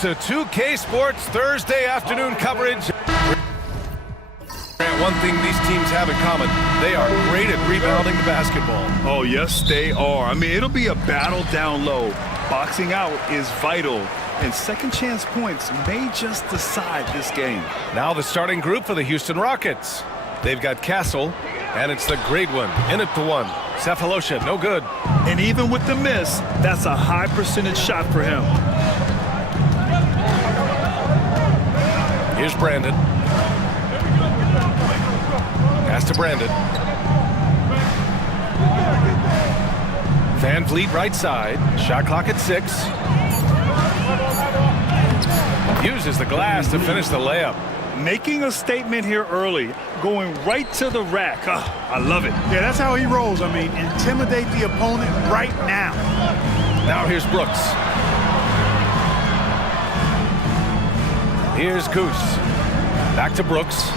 to 2K Sports Thursday afternoon coverage. One thing these teams have in common, they are great at rebounding the basketball. Oh, yes, they are. I mean, it'll be a battle down low. Boxing out is vital, and second chance points may just decide this game. Now the starting group for the Houston Rockets. They've got Castle, and it's the great one, in at the one. Cephalosha, no good. And even with the miss, that's a high percentage shot for him. Here's Brandon. Pass to Brandon. Van Vliet right side. Shot clock at 6. Uses the glass to finish the layup. Making a statement here early. Going right to the rack. I love it. Yeah, that's how he rolls. I mean, intimidate the opponent right now. Now here's Brooks. Here's Goose. Back to Brooks.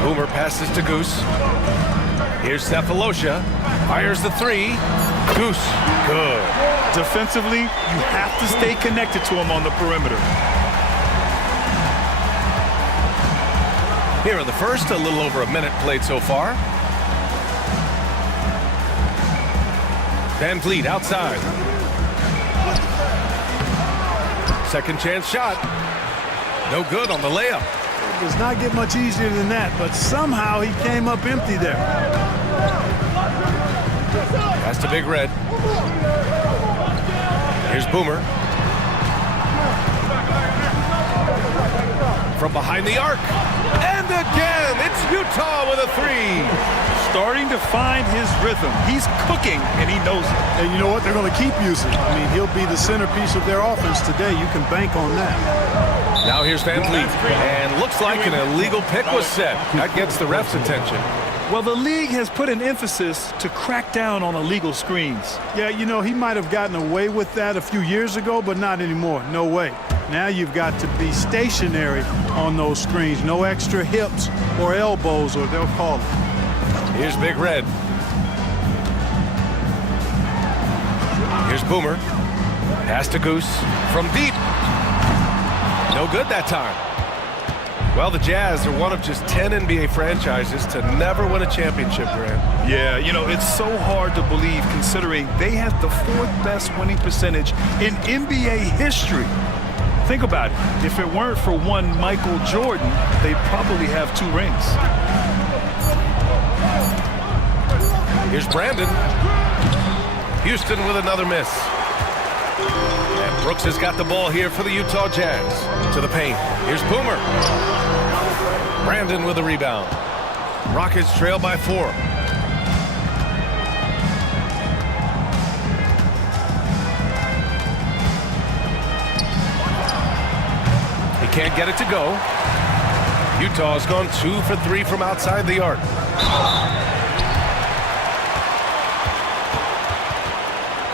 Boomer passes to Goose. Here's Cephalosha. Fires the 3. Goose. Good. Defensively, you have to stay connected to him on the perimeter. Here in the first, a little over a minute played so far. Van Vliet outside. Second chance shot. No good on the layup. It does not get much easier than that, but somehow he came up empty there. Pass to Big Red. Here's Boomer. From behind the arc. And again, it's Utah with a 3. Starting to find his rhythm. He's cooking, and he knows it. And you know what? They're going to keep using. I mean, he'll be the centerpiece of their offense today. You can bank on that. Now here's Van Vliet, and looks like an illegal pick was set. That gets the ref's attention. Well, the league has put an emphasis to crack down on illegal screens. Yeah, you know, he might have gotten away with that a few years ago, but not anymore. No way. Now you've got to be stationary on those screens. No extra hips or elbows, or they'll call it. Here's Big Red. Here's Boomer. Pass to Goose from deep. No good that time. Well, the Jazz are one of just 10 NBA franchises to never win a championship, Grant. Yeah, you know, it's so hard to believe considering they have the 4th best winning percentage in NBA history. Think about it. If it weren't for one Michael Jordan, they'd probably have 2 rings. Here's Brandon. Houston with another miss. And Brooks has got the ball here for the Utah Jazz. To the paint. Here's Boomer. Brandon with the rebound. Rockets trail by 4. He can't get it to go. Utah's gone 2 for 3 from outside the arc.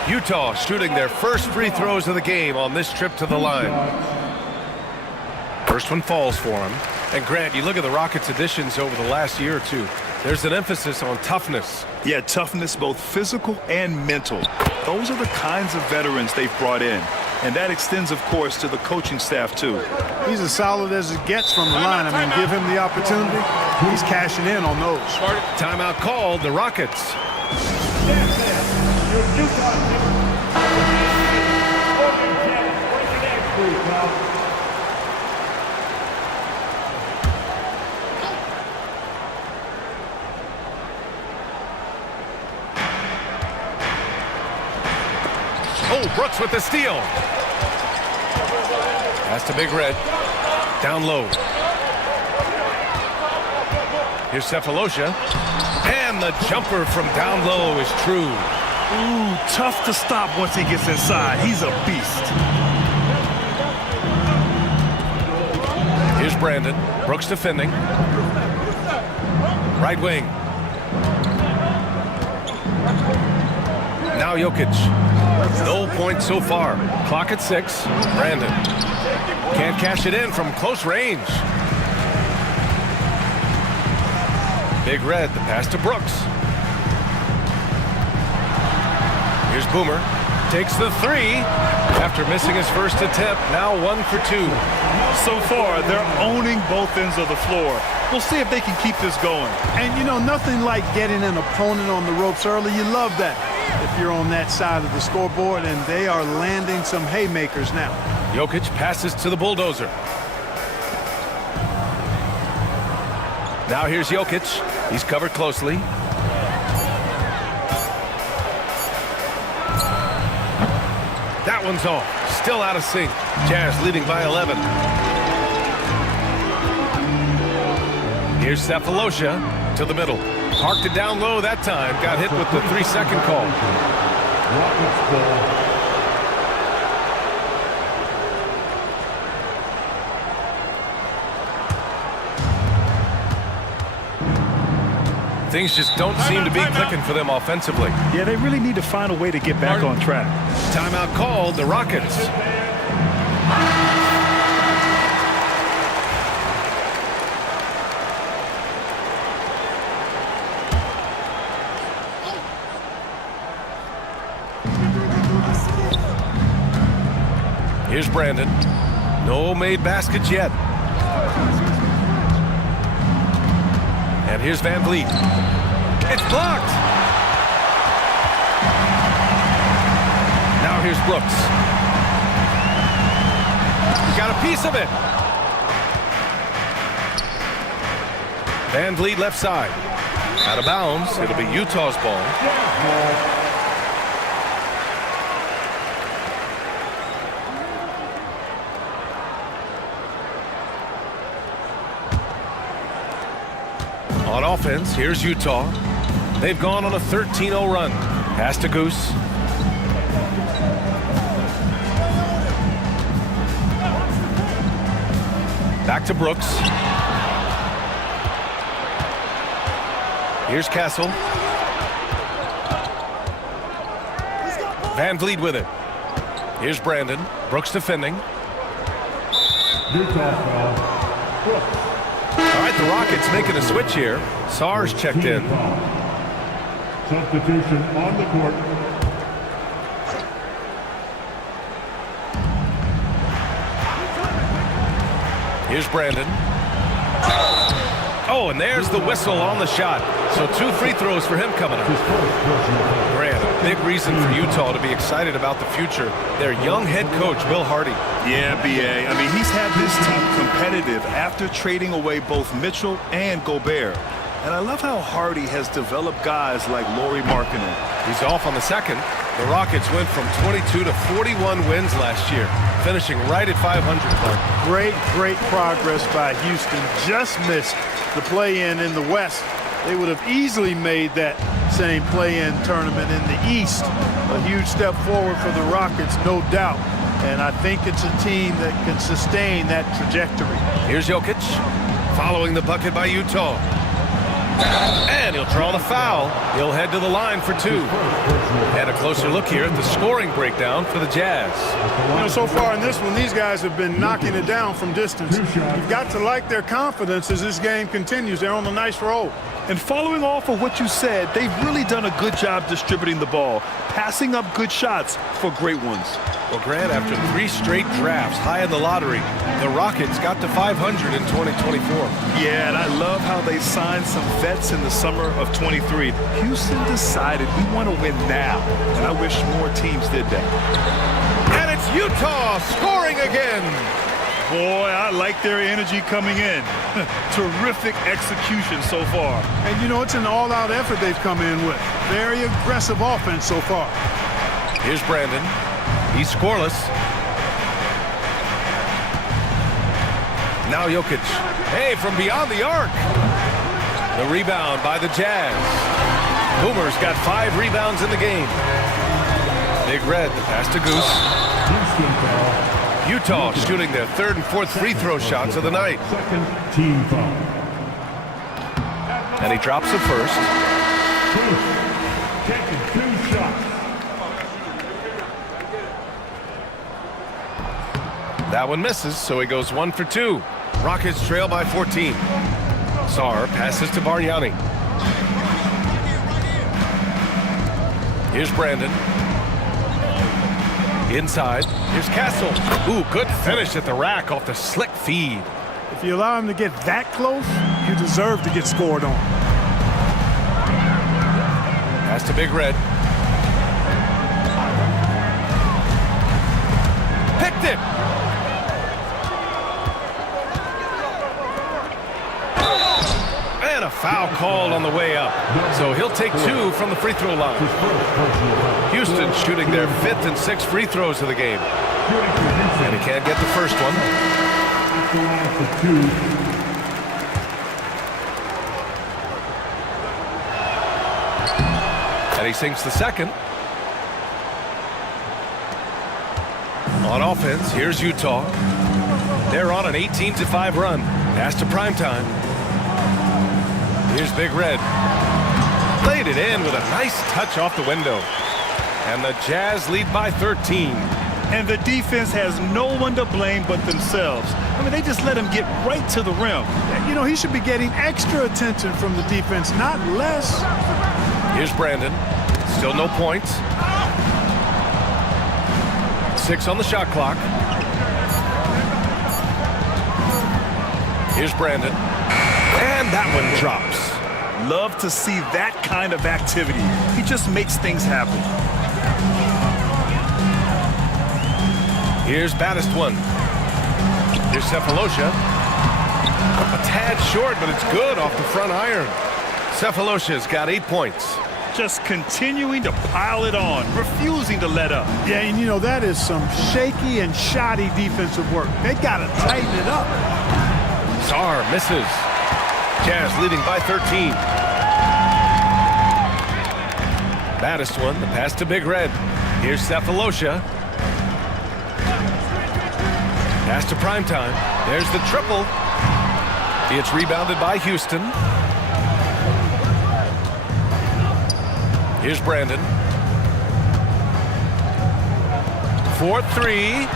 Utah shooting their first free throws of the game on this trip to the line. First one falls for him. And Grant, you look at the Rockets' additions over the last year or two. There's an emphasis on toughness. Yeah, toughness, both physical and mental. Those are the kinds of veterans they've brought in. And that extends, of course, to the coaching staff, too. He's as solid as it gets from the line. I mean, give him the opportunity. He's cashing in on those. Timeout called, the Rockets. Oh, Brooks with the steal. Pass to Big Red. Down low. Here's Cephalosha. And the jumper from down low is true. Ooh, tough to stop once he gets inside. He's a beast. Here's Brandon. Brooks defending. Right wing. Now Jokic. No points so far. Clock at 6. Brandon. Can't cash it in from close range. Big Red, the pass to Brooks. Here's Boomer. takes the three. After missing his first attempt, now 1 for 2. So far, they're owning both ends of the floor. We'll see if they can keep this going. And, you know, nothing like getting an opponent on the ropes early. You love that if you're on that side of the scoreboard, and they are landing some haymakers now. Jokic passes to the bulldozer. Now here's Jokic. He's covered closely. That one's off. Still out of sync. Jazz leading by 11. Here's Cephalosha to the middle. Parked it down low that time. Got hit with the 3-second call. Things just don't seem to be clicking for them offensively. Yeah, they really need to find a way to get back on track. Timeout called, the Rockets. Here's Brandon. No made baskets yet. And here's Van Vliet. It's blocked. Now here's Brooks. Got a piece of it. Van Vliet left side. Out of bounds. It'll be Utah's ball. On offense, here's Utah. They've gone on a 13-0 run. Pass to Goose. Back to Brooks. Here's Castle. Van Vliet with it. Here's Brandon. Brooks defending. All right, the Rockets making a switch here. Sarge checked in. Substitution on the court. Here's Brandon. Oh, and there's the whistle on the shot. So 2 free throws for him coming up. Grant, a big reason for Utah to be excited about the future. Their young head coach, Will Hardy. Yeah, B.A. I mean, he's had this team competitive after trading away both Mitchell and Gobert. And I love how Hardy has developed guys like Lauri Markkanen. He's off on the second. The Rockets went from 22 to 41 wins last year, finishing right at 500. Great progress by Houston. Just missed the play-in the West. They would have easily made that same play-in tournament in the East. A huge step forward for the Rockets, no doubt. And I think it's a team that can sustain that trajectory. Here's Jokic, following the bucket by Utah. And he'll draw the foul. He'll head to the line for 2. And a closer look here at the scoring breakdown for the Jazz. You know, so far in this one, these guys have been knocking it down from distance. You've got to like their confidence as this game continues. They're on a nice roll. And following off of what you said, they've really done a good job distributing the ball, passing up good shots for great ones. Well, Grant, after 3 straight drafts high in the lottery, the Rockets got to 500 in 2024. Yeah, and I love how they signed some vets in the summer of 23. Houston decided we want to win now, and I wish more teams did that. And it's Utah scoring again. Boy, I like their energy coming in. Terrific execution so far. And, you know, it's an all-out effort they've come in with. Very aggressive offense so far. Here's Brandon. He's scoreless. Now Jokic. Hey, from beyond the arc. The rebound by the Jazz. Boomer's got 5 rebounds in the game. Big Red, the pass to Goose. Utah shooting their 3rd and 4th free throw shots of the night. Second team foul. And he drops the first. Taking 2 shots. That one misses, so he goes 1 for 2. Rockets trail by 14. Sarr passes to Bargnani. Here's Brandon. Inside, here's Castle. Ooh, good finish at the rack off the slick feed. If you allow him to get that close, you deserve to get scored on. Pass to Big Red. Picked it. And a foul called on the way up. So he'll take 2 from the free throw line. Houston shooting their 5th and 6th free throws of the game. And he can't get the first one. And he sinks the second. On offense, here's Utah. They're on an 18-5 run. Pass to primetime. Here's Big Red. Played it in with a nice touch off the window. And the Jazz lead by 13. And the defense has no one to blame but themselves. I mean, they just let him get right to the rim. You know, he should be getting extra attention from the defense, not less. Here's Brandon. Still no points. 6 on the shot clock. Here's Brandon. And that one drops. Love to see that kind of activity. He just makes things happen. Here's Baddest one. Here's Cephalosha. A tad short, but it's good off the front iron. Cephalosha's got 8 points. Just continuing to pile it on, refusing to let up. Yeah, and you know, that is some shaky and shoddy defensive work. They got to tighten it up. Czar misses. Jazz leading by 13. Baddest one, the pass to Big Red. Here's Cephalosha. Pass to primetime. There's the triple. It's rebounded by Houston. Here's Brandon. 4-3.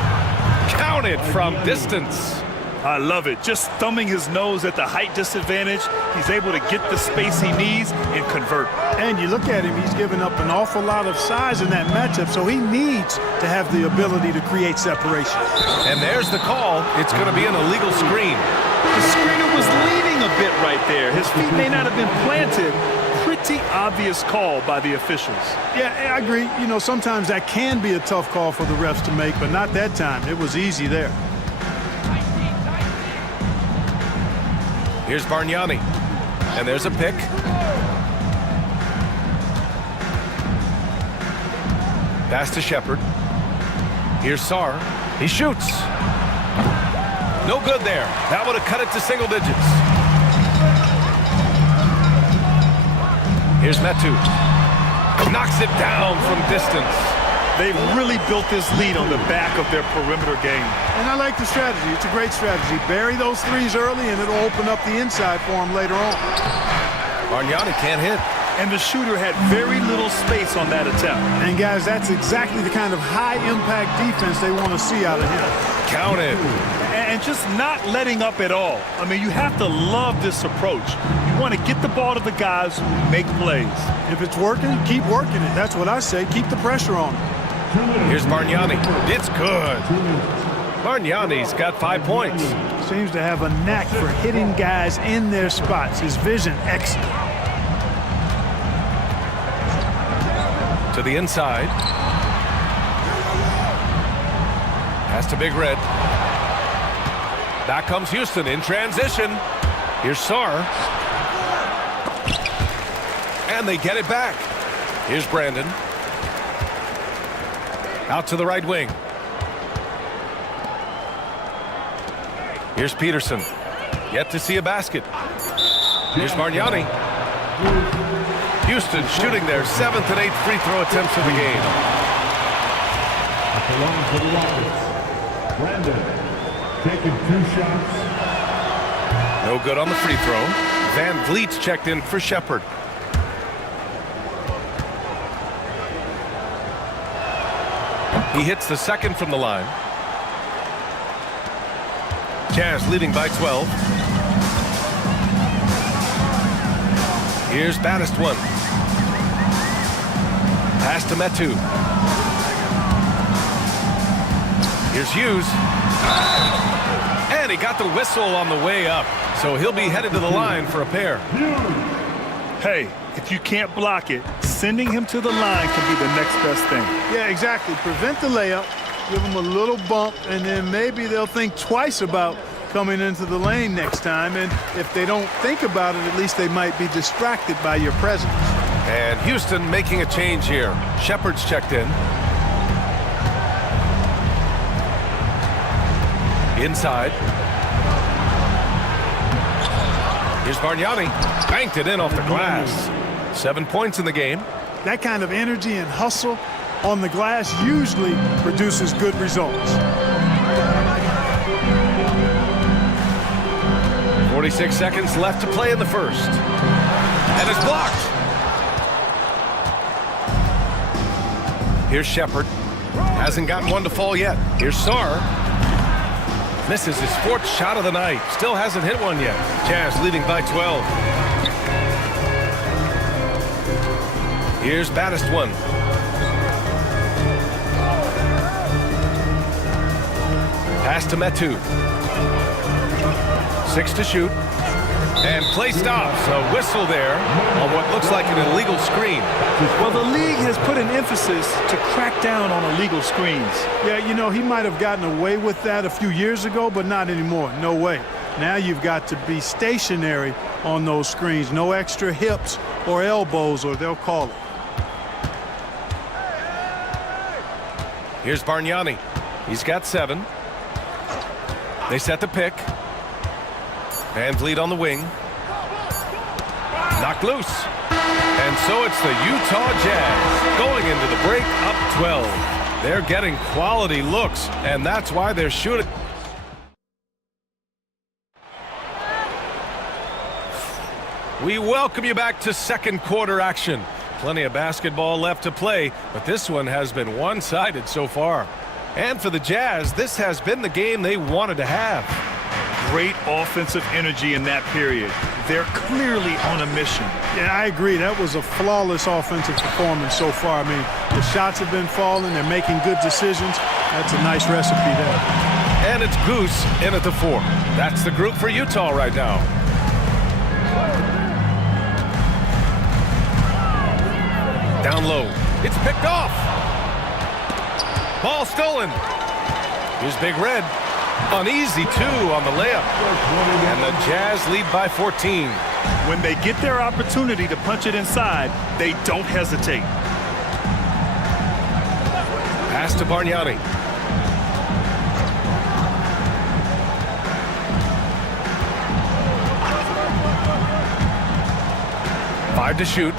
Counted from distance. I love it. Just thumbing his nose at the height disadvantage. He's able to get the space he needs and convert. And you look at him, he's given up an awful lot of size in that matchup, so he needs to have the ability to create separation. And there's the call. It's going to be an illegal screen. The screener was leaning a bit right there. His feet may not have been planted. Pretty obvious call by the officials. Yeah, I agree. You know, sometimes that can be a tough call for the refs to make, but not that time. It was easy there. Here's Bargnani. And there's a pick. Pass to Shepard. Here's Sarr. He shoots. No good there. That would have cut it to single digits. Here's Metu. Knocks it down from distance. They've really built this lead on the back of their perimeter game. And I like the strategy. It's a great strategy. Bury those threes early, and it'll open up the inside for him later on. Bargnani can't hit. And the shooter had very little space on that attempt. And, guys, that's exactly the kind of high-impact defense they want to see out of him. Counted. And just not letting up at all. I mean, you have to love this approach. You want to get the ball to the guys who make plays. If it's working, keep working it. That's what I say. Keep the pressure on him. Here's Bargnani. It's good. Bargnani's got 5 points. Seems to have a knack for hitting guys in their spots. His vision, excellent. To the inside. Pass to Big Red. Back comes Houston in transition. Here's Sarr. And they get it back. Here's Brandon. Out to the right wing. Here's Peterson. Yet to see a basket. Here's Bargnani. Houston shooting their 7th and 8th free throw attempts of the game. At the line for the Rockets, Brandon taking 2 shots. No good on the free throw. Van Vliet's checked in for Shepard. He hits the second from the line. Jazz leading by 12. Here's Baddest one. Pass to Metu. Here's Hughes. And he got the whistle on the way up. So he'll be headed to the line for a pair. Hey, if you can't block it, sending him to the line can be the next best thing. Yeah, exactly. Prevent the layup, give them a little bump, and then maybe they'll think twice about coming into the lane next time. And if they don't think about it, at least they might be distracted by your presence. And Houston making a change here. Shepard's checked in. Inside. Here's Bargnani. Banked it in off the glass. 7 points in the game. That kind of energy and hustle on the glass usually produces good results. 46 seconds left to play in the first. And it's blocked. Here's Shepard. Hasn't gotten one to fall yet. Here's Sarr. Misses his 4th shot of the night. Still hasn't hit one yet. Jazz leading by 12. Here's Baddest one. Pass to Metu. 6 to shoot. And play stops. A whistle there on what looks like an illegal screen. Well, the league has put an emphasis to crack down on illegal screens. Yeah, you know, he might have gotten away with that a few years ago, but not anymore. No way. Now you've got to be stationary on those screens. No extra hips or elbows, or they'll call it. Here's Bargnani. He's got 7. They set the pick. Van Vliet on the wing. Knocked loose. And so it's the Utah Jazz going into the break up 12. They're getting quality looks, and that's why they're shooting. We welcome you back to second quarter action. Plenty of basketball left to play, but this one has been one-sided so far. And for the Jazz, this has been the game they wanted to have. Great offensive energy in that period. They're clearly on a mission. Yeah, I agree. That was a flawless offensive performance so far. I mean, the shots have been falling. They're making good decisions. That's a nice recipe there. And it's Goose in at the 4. That's the group for Utah right now. Down low. It's picked off. Ball stolen. Here's Big Red. An easy 2 on the layup. And the Jazz lead by 14. When they get their opportunity to punch it inside, they don't hesitate. Pass to Bargnani. Five to shoot.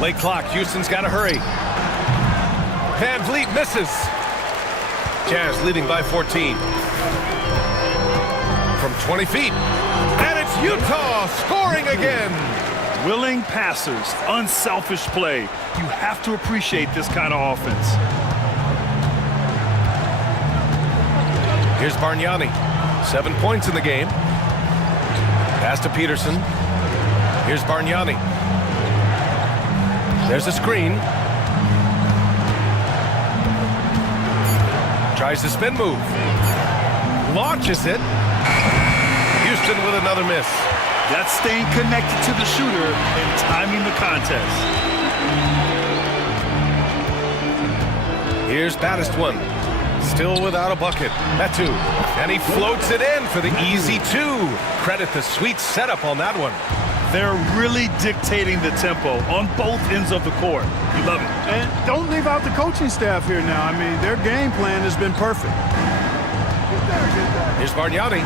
Late clock. Houston's got to hurry. Van Vliet misses. Jazz leading by 14. From 20 feet. And it's Utah scoring again. Willing passers, unselfish play. You have to appreciate this kind of offense. Here's Bargnani. 7 points in the game. Pass to Peterson. Here's Bargnani. There's a screen. Tries the spin move. Launches it. Houston with another miss. That's staying connected to the shooter and timing the contest. Here's Baddest one. Still without a bucket. Metu. And he floats it in for the easy 2. Credit the sweet setup on that one. They're really dictating the tempo on both ends of the court. You love it. And don't leave out the coaching staff here now. I mean, their game plan has been perfect. Here's Bargnani.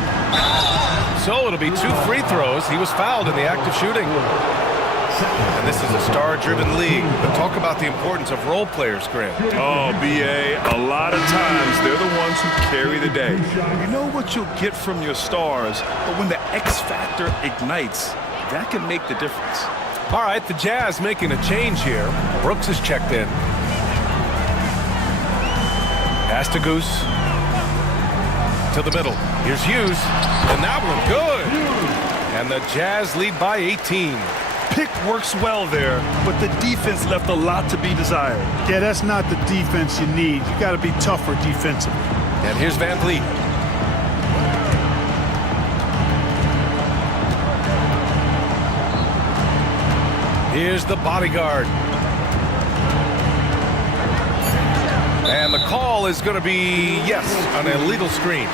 So it'll be 2 free throws. He was fouled in the act of shooting. And this is a star-driven league. But talk about the importance of role players, Grant. Oh, B.A., a lot of times they're the ones who carry the day. You know what you'll get from your stars, but when the X factor ignites, that can make the difference. All right, the Jazz making a change here. Brooks is checked in. Pass to Goose. To the middle. Here's Hughes. And that one good. And the Jazz lead by 18. pick works well there, but the defense left a lot to be desired. Yeah, that's not the defense you need. You got to be tougher defensively. And here's Van Vliet. Here's the bodyguard. And the call is going to be, yes, an illegal screen.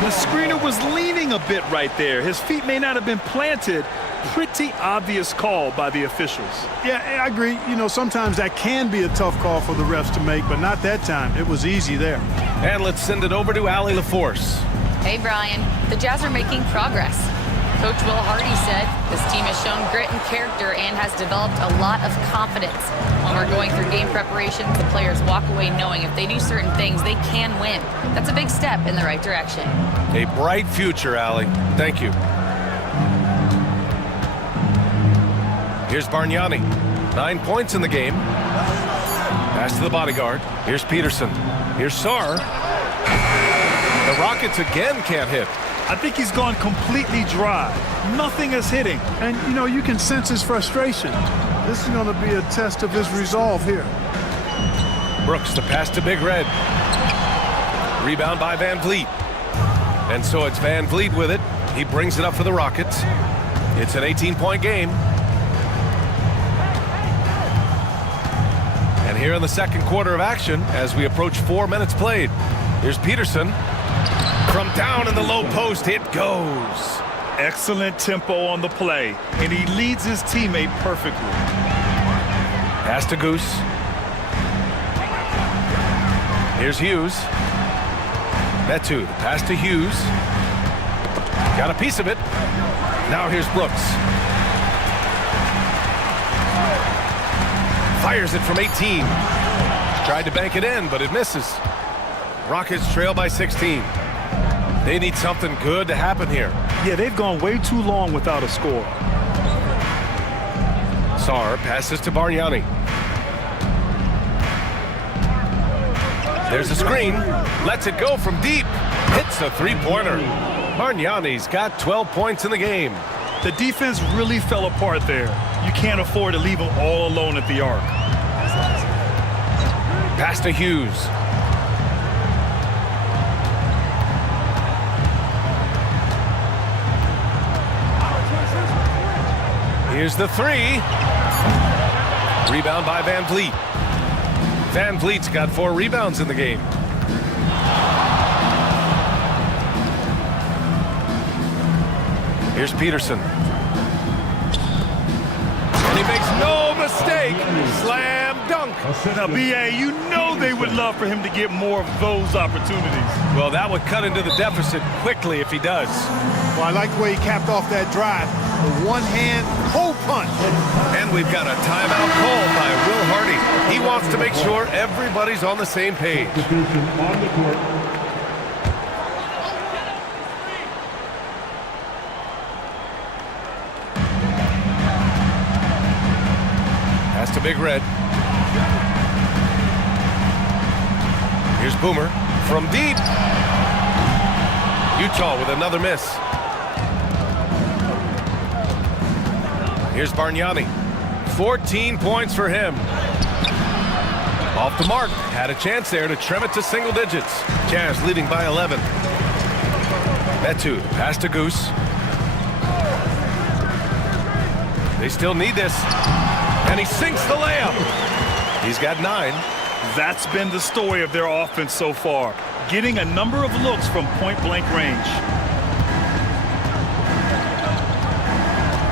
The screener was leaning a bit right there. His feet may not have been planted. Pretty obvious call by the officials. Yeah, I agree. You know, sometimes that can be a tough call for the refs to make, but not that time. It was easy there. And let's send it over to Allie LaForce. Hey, Brian. The Jazz are making progress. Coach Will Hardy said this team has shown grit and character and has developed a lot of confidence. When we're going through game preparations, the players walk away knowing if they do certain things, they can win. That's a big step in the right direction. A bright future, Allie. Thank you. Here's Bargnani. 9 points in the game. Pass to the bodyguard. Here's Peterson. Here's Sarr. The Rockets again can't hit. I think he's gone completely dry. Nothing is hitting. And, you know, you can sense his frustration. This is going to be a test of his resolve here. Brooks, the pass to Big Red. Rebound by Van Vliet. And so it's Van Vliet with it. He brings it up for the Rockets. It's an 18-point game. And here in the second quarter of action, as we approach 4 minutes played, here's Peterson. From down in the low post, it goes. Excellent tempo on the play, and he leads his teammate perfectly. Pass to Goose. Here's Hughes. Metu, the pass to Hughes. Got a piece of it. Now here's Brooks. Fires it from 18. Tried to bank it in, but it misses. Rockets trail by 16. They need something good to happen here. Yeah, they've gone way too long without a score. Sarr passes to Bargnani. There's a screen. Lets it go from deep. Hits a three-pointer. Bargnani's got 12 points in the game. The defense really fell apart there. You can't afford to leave them all alone at the arc. Pass to Hughes. Here's the three. Rebound by Van Vliet. Van Vliet's got 4 rebounds in the game. Here's Peterson. And he makes no mistake. Slam dunk. Now, B.A., you know they would love for him to get more of those opportunities. Well, that would cut into the deficit quickly if he does. Well, I like the way he capped off that drive. The one-hand hole punch. And we've got a timeout called by Will Hardy. He wants to make sure everybody's on the same page. Substitution on the court. Pass to Big Red. Here's Boomer from deep. Utah with another miss. Here's Bargnani. 14 points for him. Off the mark. Had a chance there to trim it to single digits. Jazz leading by 11. Metu, pass to Goose. They still need this. And he sinks the layup. He's got 9. That's been the story of their offense so far. Getting a number of looks from point-blank range.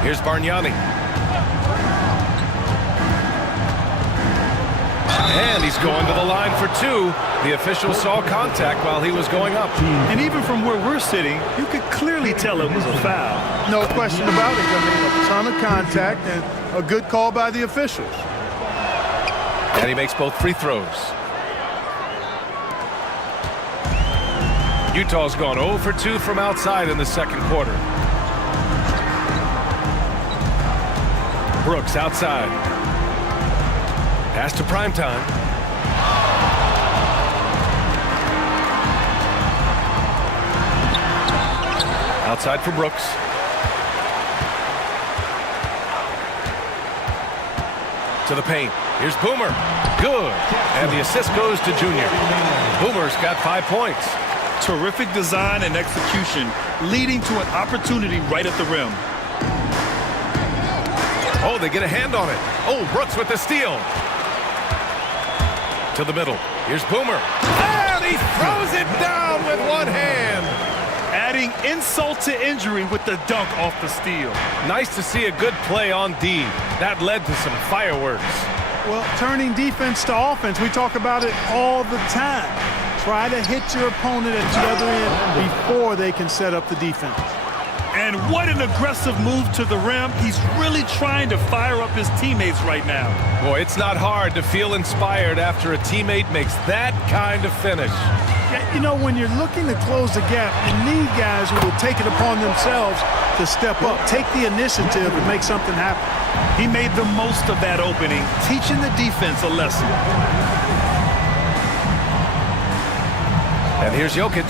Here's Bargnani. And he's going to the line for 2. The official saw contact while he was going up. And even from where we're sitting, you could clearly tell it was a foul. No question about it. I mean, a ton of contact and a good call by the officials. And he makes both free throws. Utah's gone 0 for 2 from outside in the second quarter. Brooks outside. Pass to Primetime. Outside for Brooks. To the paint. Here's Boomer. Good. And the assist goes to Junior. Boomer's got 5 points. Terrific design and execution, leading to an opportunity right at the rim. Oh, they get a hand on it. Oh, Brooks with the steal. To the middle. Here's Boomer. And he throws it down with one hand. Adding insult to injury with the dunk off the steal. Nice to see a good play on D. That led to some fireworks. Well, turning defense to offense, we talk about it all the time. Try to hit your opponent at the other end before they can set up the defense. And what an aggressive move to the rim. He's really trying to fire up his teammates right now. Boy, it's not hard to feel inspired after a teammate makes that kind of finish. You know, when you're looking to close the gap, you need guys who will take it upon themselves to step up, take the initiative and make something happen. He made the most of that opening, teaching the defense a lesson. And here's Jokic.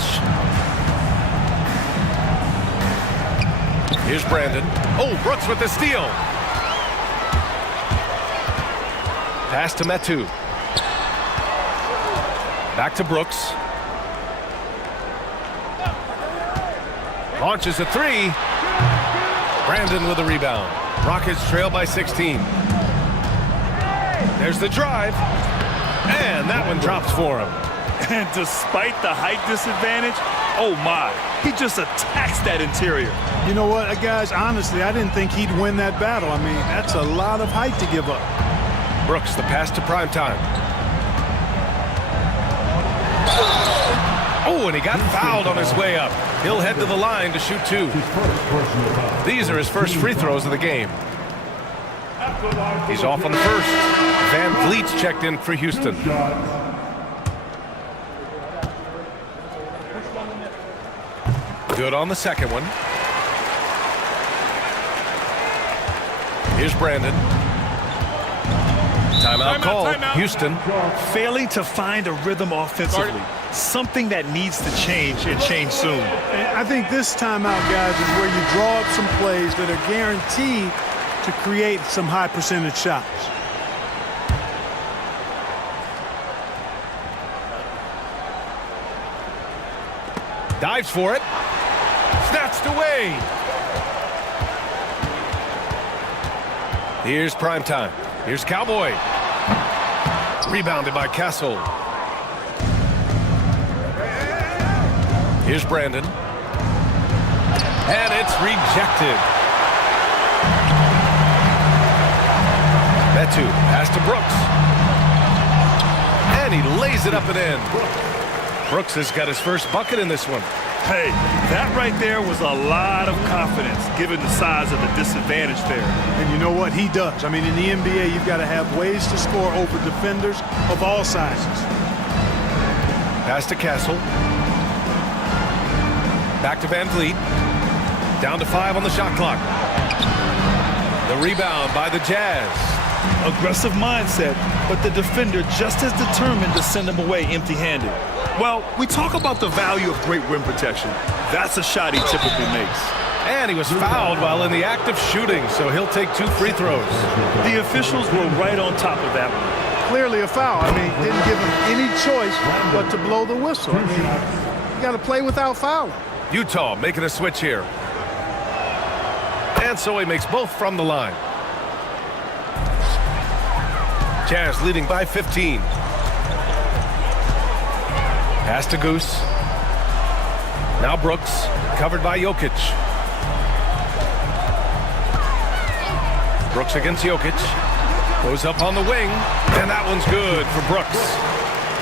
Here's Brandon. Oh, Brooks with the steal. Pass to Metu. Back to Brooks. Launches a three. Brandon with a rebound. Rockets trail by 16. There's the drive. And that one drops for him. And despite the height disadvantage, oh my, he just attacks that interior. You know what, guys, honestly, I didn't think he'd win that battle. I mean, that's a lot of height to give up. Brooks, the pass to primetime. Oh, and he got fouled on his way up. He'll head to the line to shoot 2. These are his first free throws of the game. He's off on the first. Van Vliet's checked in for Houston. Good on the second one. Here's Brandon. Timeout called. Houston. Failing to find a rhythm offensively. Something that needs to change and change soon. And I think this timeout, guys, is where you draw up some plays that are guaranteed to create some high percentage shots. Dives for it. Snatched away. Here's primetime. Here's Cowboy. Rebounded by Castle. Here's Brandon. And it's rejected. Metu, pass to Brooks. And he lays it up and in. Brooks has got his first bucket in this one. Hey, that right there was a lot of confidence given the size of the disadvantage there. And you know what? He does. I mean, in the NBA, you've got to have ways to score over defenders of all sizes. Pass to Castle. Back to Van Vliet. Down to 5 on the shot clock. The rebound by the Jazz. Aggressive mindset, but the defender just as determined to send him away empty-handed. Well, we talk about the value of great rim protection. That's a shot he typically makes. And he was fouled while in the act of shooting, so he'll take 2 free throws. The officials were right on top of that one. Clearly a foul. I mean, didn't give him any choice but to blow the whistle. I mean, you got to play without fouling. Utah making a switch here. And so he makes both from the line. Jazz leading by 15. Pass to Goose. Now Brooks, covered by Jokic. Brooks against Jokic. Goes up on the wing, and that one's good for Brooks.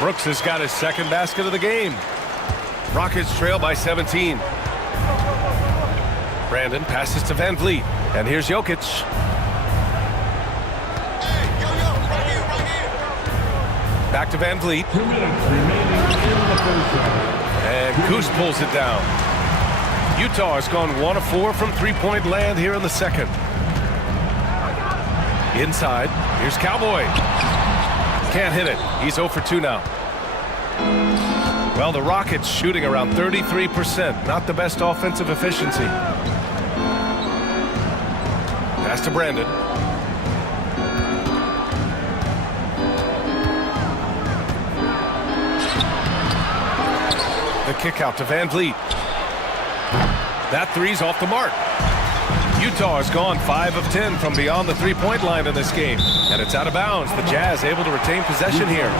Brooks has got his second basket of the game. Rockets trail by 17. Brandon passes to Van Vliet, and here's Jokic. Back to Van Vliet. 2 minutes remaining in the first half. And Goose pulls it down. Utah has gone 1 of 4 from three-point land here in the second. Inside, here's Cowboy. Can't hit it. He's 0 for 2 now. Well, the Rockets shooting around 33%. Not the best offensive efficiency. Pass to Brandon. kick out to Van Vliet. That three's off the mark. Utah has gone 5 of 10 from beyond the three-point line in this game, and it's out of bounds. The Jazz able to retain possession here.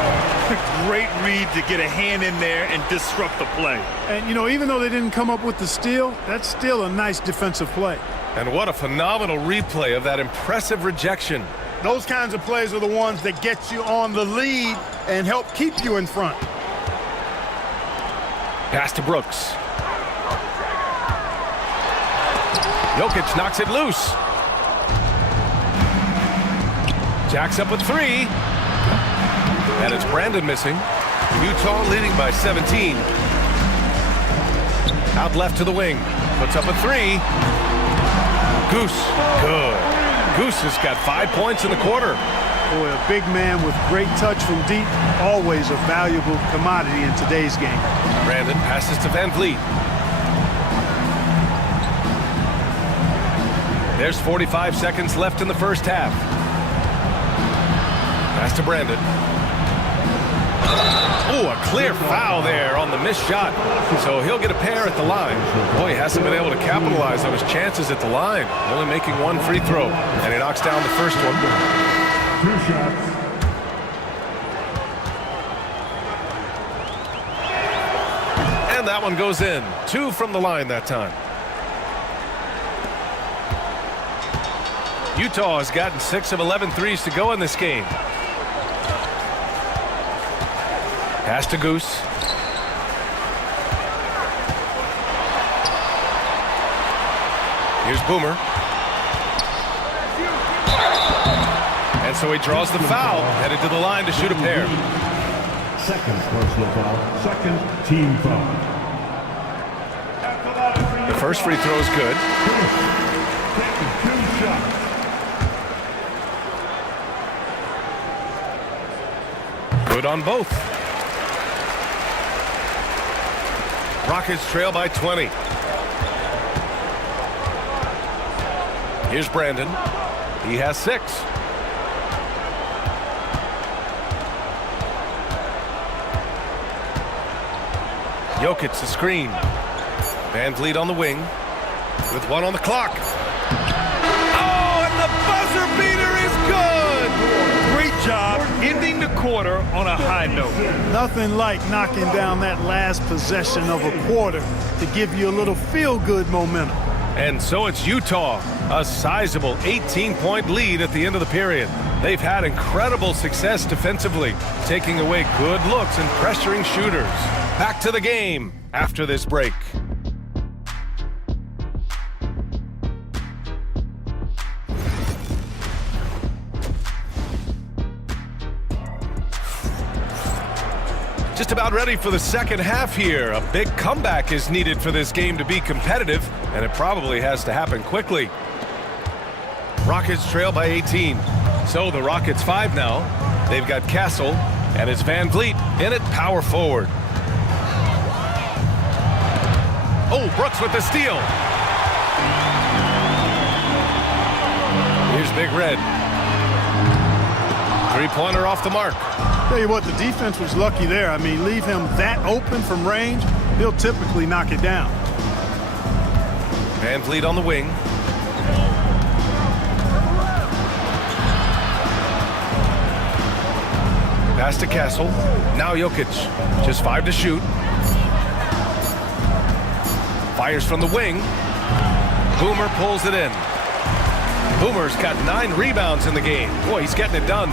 Great read to get a hand in there and disrupt the play. And, you know, even though they didn't come up with the steal, that's still a nice defensive play. And what a phenomenal replay of that impressive rejection. Those kinds of plays are the ones that get you on the lead and help keep you in front. Pass to Brooks. Jokic knocks it loose. Jacks up a three. And it's Brandon missing. Utah leading by 17. Out left to the wing. Puts up a three. Goose. Good. Goose has got 5 points in the quarter. Boy, a big man with great touch from deep. Always a valuable commodity in today's game. Brandon passes to Van Vliet. There's 45 seconds left in the first half. Pass to Brandon. Oh, a clear foul there on the missed shot. So he'll get a pair at the line. Boy, he hasn't been able to capitalize on his chances at the line. Only making one free throw. And he knocks down the first one. 2 shots. And that one goes in. 2 from the line that time. Utah has gotten 6 of 11 threes to go in this game. Pass to Goose. Here's Boomer. And so he draws the foul, headed to the line to shoot a pair. Second personal foul. Second team foul. The first free throw is good. Taking 2 shots. Good on both. Rockets trail by 20. Here's Brandon. He has 6. Jokic the screen. Van Vliet on the wing with 1 on the clock. Oh, and the buzzer beater is good! Great job ending the quarter on a high note. Nothing like knocking down that last possession of a quarter to give you a little feel-good momentum. And so it's Utah, a sizable 18-point lead at the end of the period. They've had incredible success defensively, taking away good looks and pressuring shooters. Back to the game after this break. Just about ready for the second half here. A big comeback is needed for this game to be competitive, and it probably has to happen quickly. Rockets trail by 18. So the Rockets 5 now. They've got Castle, and it's Van Vliet in it, power forward. Oh, Brooks with the steal. Here's Big Red. Three-pointer off the mark. Tell you what, the defense was lucky there. I mean, leave him that open from range, he'll typically knock it down. Van Vliet on the wing. Pass to Castle. Now Jokic. Just 5 to shoot. Fires from the wing. Boomer pulls it in. Boomer's got 9 rebounds in the game. Boy, he's getting it done.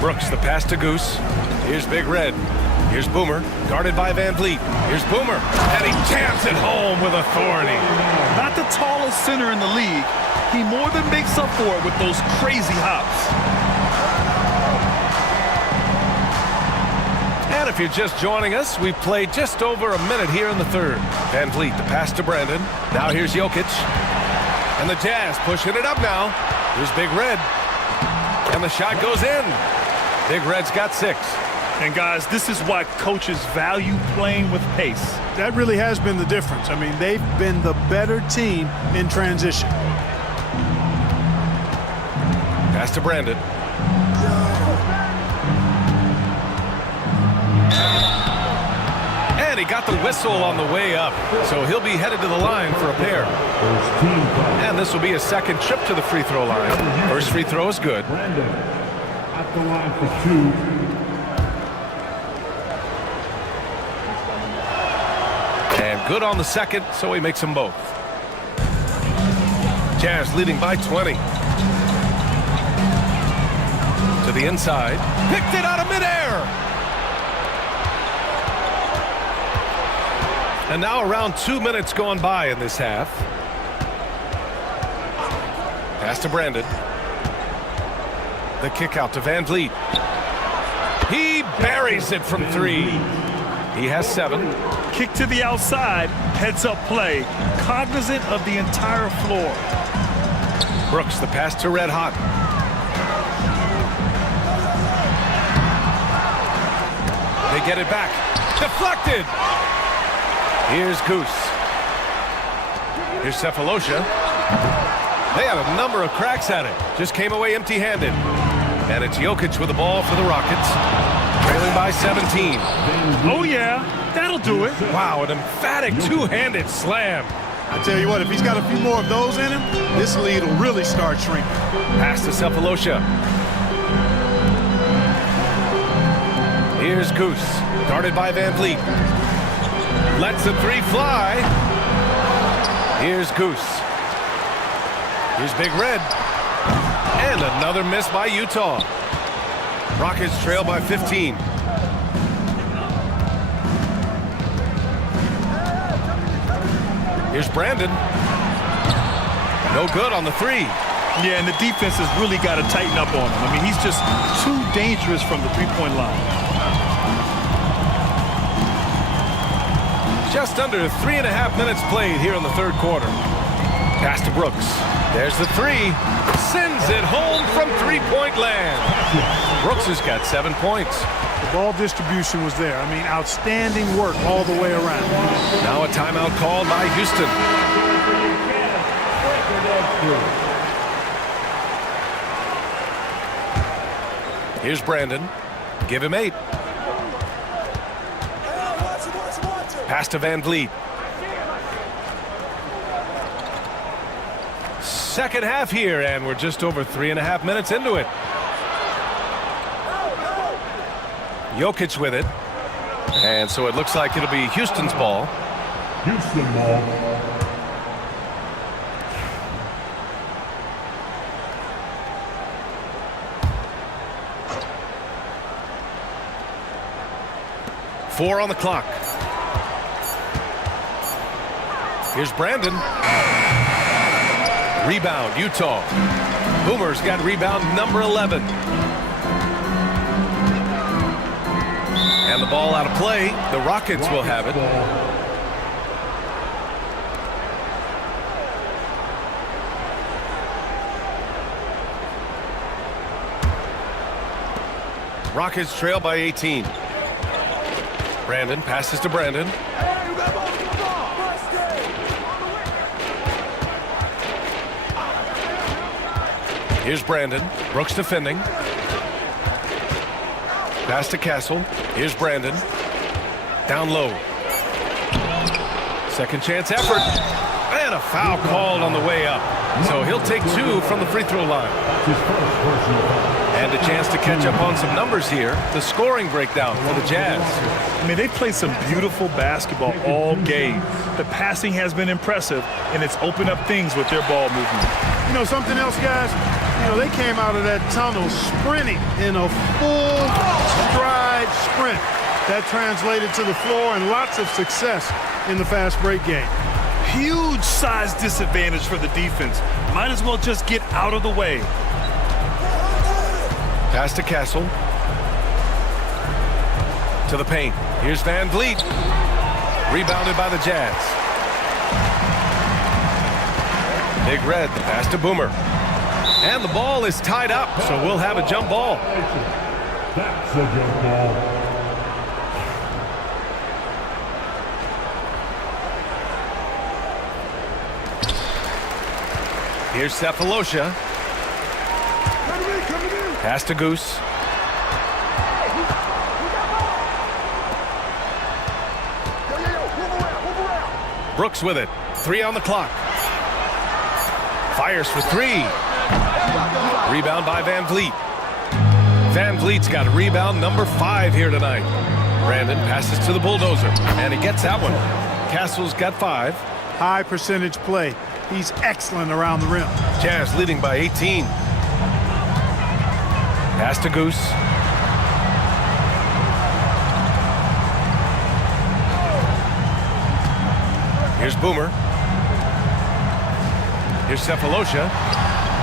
Brooks, the pass to Goose. Here's Big Red. Here's Boomer, guarded by Van Vliet. Here's Boomer, and he jams it home with authority. Not the tallest center in the league. He more than makes up for it with those crazy hops. And if you're just joining us, we've played just over a minute here in the third. Van Vliet, the pass to Brandon. Now here's Jokic. And the Jazz pushing it up now. Here's Big Red. And the shot goes in. Big Red's got 6. And guys, this is why coaches value playing with pace. That really has been the difference. I mean, they've been the better team in transition. Pass to he got the whistle on the way up, so he'll be headed to the line for a pair. First team foul. And this will be his second trip to the free throw line. First free throw is good. Brandon at the line for 2. And good on the second, so he makes them both. Jazz leading by 20. To the inside. Picked it out of midair. And now around 2 minutes gone by in this half. Pass to Brandon. The kick out to Van Vliet. He buries it from 3. He has 7. Kick to the outside, heads up play, cognizant of the entire floor. Brooks, the pass to Red Hot. They get it back. Deflected. Here's Goose. Here's Cephalosha. They had a number of cracks at it. Just came away empty-handed. And it's Jokic with the ball for the Rockets. Trailing by 17. Oh, yeah. That'll do it. Wow, an emphatic two-handed slam. I tell you what, if he's got a few more of those in him, this lead will really start shrinking. Pass to Cephalosha. Here's Goose. Guarded by Van Vliet. Lets the 3 fly. Here's Goose. Here's Big Red. And another miss by Utah. Rockets trail by 15. Here's Brandon. No good on the 3. Yeah, and the defense has really got to tighten up on him. I mean, he's just too dangerous from the three-point line. Just under 3.5 minutes played here in the third quarter. Pass to Brooks. There's the 3. Sends it home from three-point land. Brooks has got 7 points. The ball distribution was there. I mean, outstanding work all the way around. Now a timeout called by Houston. Here's Brandon. Give him 8. Pass to Van Vliet. Second half here, and we're just over 3.5 minutes into it. Jokic with it. And so it looks like it'll be Houston's ball. Houston ball. Four on the clock. Here's Brandon. Rebound, Utah. Boomer's got rebound number 11. And the ball out of play. The Rockets will have it. Rockets trail by 18. Brandon passes to Brandon. Here's Brandon. Brooks defending. Pass to Castle. Here's Brandon. Down low. Second chance effort. And a foul called on the way up. So he'll take 2 from the free throw line. And a chance to catch up on some numbers here. The scoring breakdown for the Jazz. I mean, they played some beautiful basketball all game. The passing has been impressive, and it's opened up things with their ball movement. You know something else, guys? You know, they came out of that tunnel sprinting in a full stride sprint. That translated to the floor and lots of success in the fast break game. Huge size disadvantage for the defense. Might as well just get out of the way. Pass to Castle. To the paint. Here's Van Vliet. Rebounded by the Jazz. Big Red, the pass to Boomer. And the ball is tied up, so we'll have a jump ball. That's a jump ball. Here's Cephalosha. Pass to Goose. Brooks with it. 3 on the clock. Fires for 3. Rebound by Van Vliet. Van Vliet's got rebound number 5 here tonight. Brandon passes to the bulldozer, and he gets that one. Castle's got 5. High percentage play. He's excellent around the rim. Jazz leading by 18. Pass to Goose. Here's Boomer. Here's Cephalosha.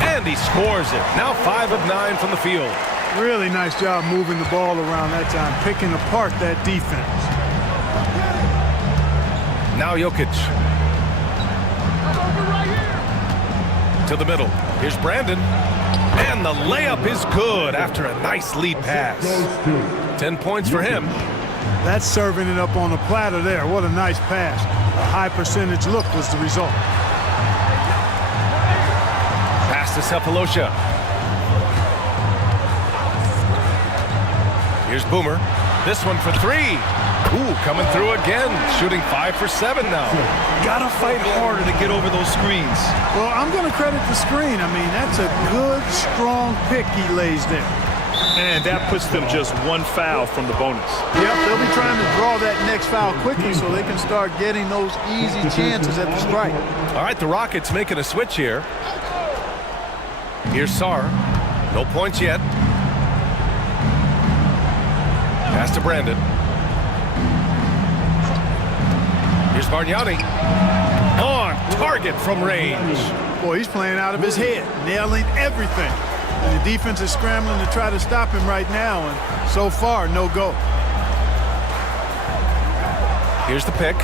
And he scores it. Now 5 of 9 from the field. Really nice job moving the ball around that time, picking apart that defense. Now Jokic. To the middle. Here's Brandon. And the layup is good after a nice lead pass. 10 points for him. That's serving it up on a platter there. What a nice pass. A high percentage look was the result. Pass to Cephalosha. Here's Boomer. This one for 3. Ooh, coming through again. Shooting 5 for 7 now. Gotta fight harder to get over those screens. Well, I'm going to credit the screen. I mean, that's a good, strong pick he lays there. And that puts them just 1 foul from the bonus. Yep, they'll be trying to draw that next foul quickly so they can start getting those easy chances at the strike. All right, the Rockets making a switch here. Here's Sarr. No points yet. Pass to Brandon. Here's Bargnani. On target from range. Boy, he's playing out of his head, nailing everything. And the defense is scrambling to try to stop him right now, and so far, no go. Here's the pick.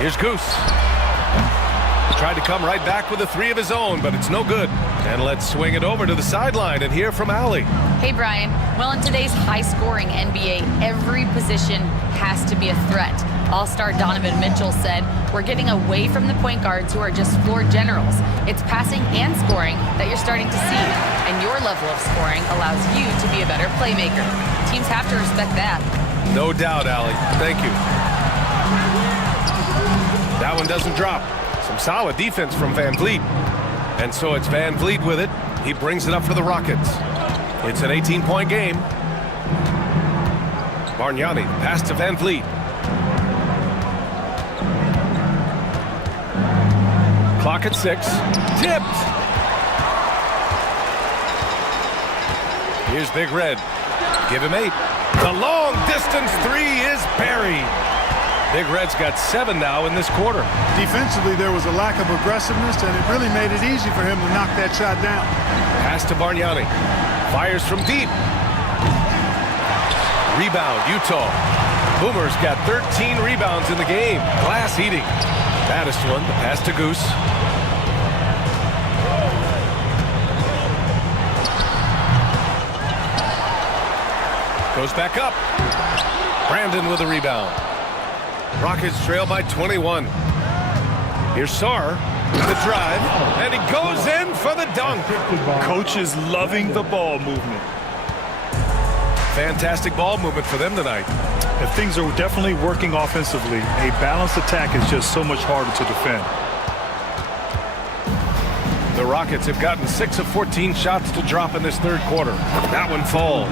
Here's Goose. Tried to come right back with a 3 of his own, but it's no good. And let's swing it over to the sideline and hear from Allie. Hey, Brian. Well, in today's high-scoring NBA, every position has to be a threat. All-star Donovan Mitchell said, "We're getting away from the point guards who are just floor generals. It's passing and scoring that you're starting to see, and your level of scoring allows you to be a better playmaker. Teams have to respect that." No doubt, Allie. Thank you. That one doesn't drop. Some solid defense from Van Vliet. And so it's Van Vliet with it. He brings it up for the Rockets. It's an 18-point game. Bargnani, pass to Van Vliet. Clock at 6. Tipped. Here's Big Red. Give him 8. The long distance 3 is buried. Big Red's got 7 now in this quarter. Defensively, there was a lack of aggressiveness, and it really made it easy for him to knock that shot down. Pass to Bargnani. Fires from deep. Rebound, Utah. Boomer's got 13 rebounds in the game. Glass eating. Baddest one, the pass to Goose. Goes back up. Brandon with a rebound. Rockets trail by 21. Here's Sarr. The drive. And he goes in for the dunk. Coach is loving the ball movement. Fantastic ball movement for them tonight. If things are definitely working offensively, a balanced attack is just so much harder to defend. The Rockets have gotten 6 of 14 shots to drop in this third quarter. That one falls.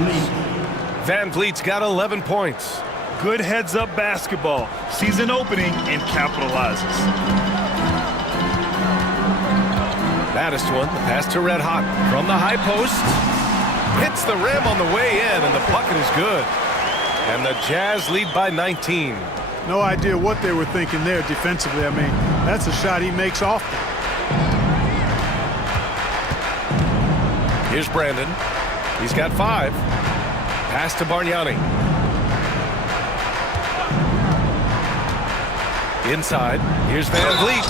Van Vliet's got 11 points. Good heads-up basketball. Sees an opening and capitalizes. Baddest one, the pass to Red Hot from the high post. Hits the rim on the way in, and the bucket is good. And the Jazz lead by 19. No idea what they were thinking there defensively. I mean, that's a shot he makes often. Here's Brandon. He's got 5. Pass to Bargnani. Inside. Here's Van Vliet.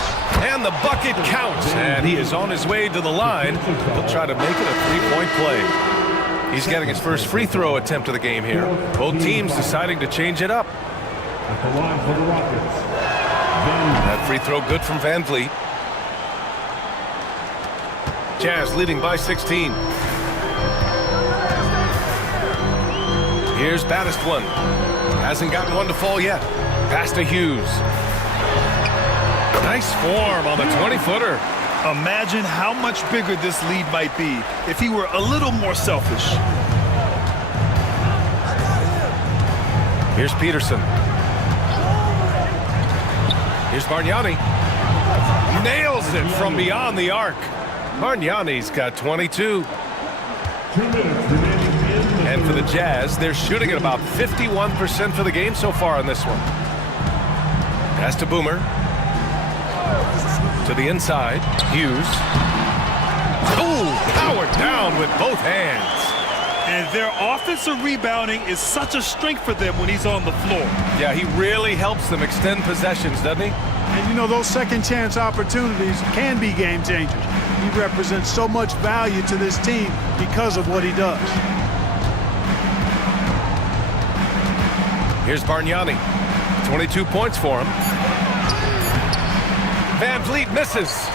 And the bucket counts. And he is on his way to the line. He'll try to make it a 3-point play. He's getting his first free throw attempt of the game here. Both teams deciding to change it up. At the line for the Rockets. That free throw good from Van Vliet. Jazz leading by 16. Here's baddest one. Hasn't gotten one to fall yet. Pass to Hughes. Nice form on the 20-footer. Imagine how much bigger this lead might be if he were a little more selfish. Here's Peterson. Here's Bargnani. Nails it from beyond the arc. Bargnani's got 22. 2 minutes remaining in the And for the Jazz, they're shooting at about 51% for the game so far on this one. Pass to Boomer. To the inside. Hughes. Ooh, powered down with both hands. And their offensive rebounding is such a strength for them when he's on the floor. Yeah, he really helps them extend possessions, doesn't he? And you know, those second chance opportunities can be game changers. He represents so much value to this team because of what he does. Here's Bargnani. 22 points for him. Van Vliet misses.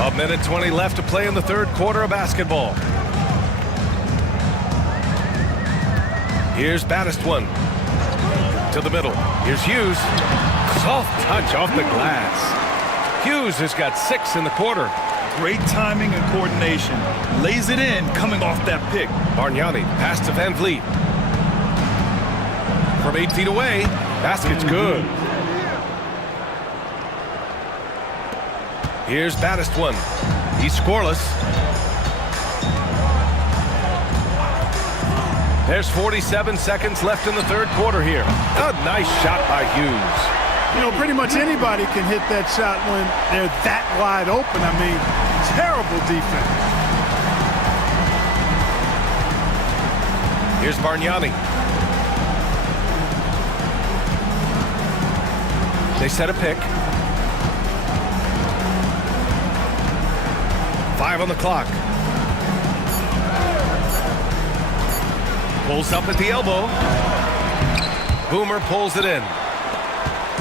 A minute 20 left to play in the third quarter of basketball. Here's Battistone. To the middle. Here's Hughes. Soft touch off the glass. Hughes has got 6 in the quarter. Great timing and coordination. Lays it in coming off that pick. Bargnani pass to Van Vliet. From 8 feet away. Basket's good. Here's Battistone. He's scoreless. There's 47 seconds left in the third quarter here. A nice shot by Hughes. You know, pretty much anybody can hit that shot when they're that wide open. I mean, terrible defense. Here's Bargnani. They set a pick. 5 on the clock. Pulls up at the elbow. Boomer pulls it in.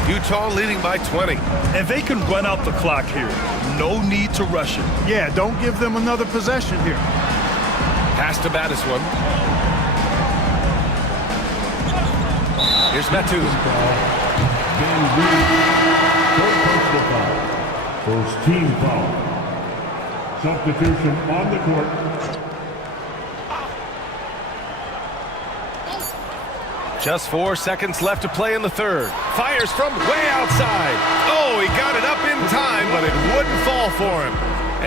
Utah leading by 20. And they can run out the clock here. No need to rush it. Yeah, don't give them another possession here. Pass to Battistone. Here's Metu. First team foul. Substitution on the court. Just 4 seconds left to play in the third. Fires from way outside. Oh, he got it up in time, but it wouldn't fall for him.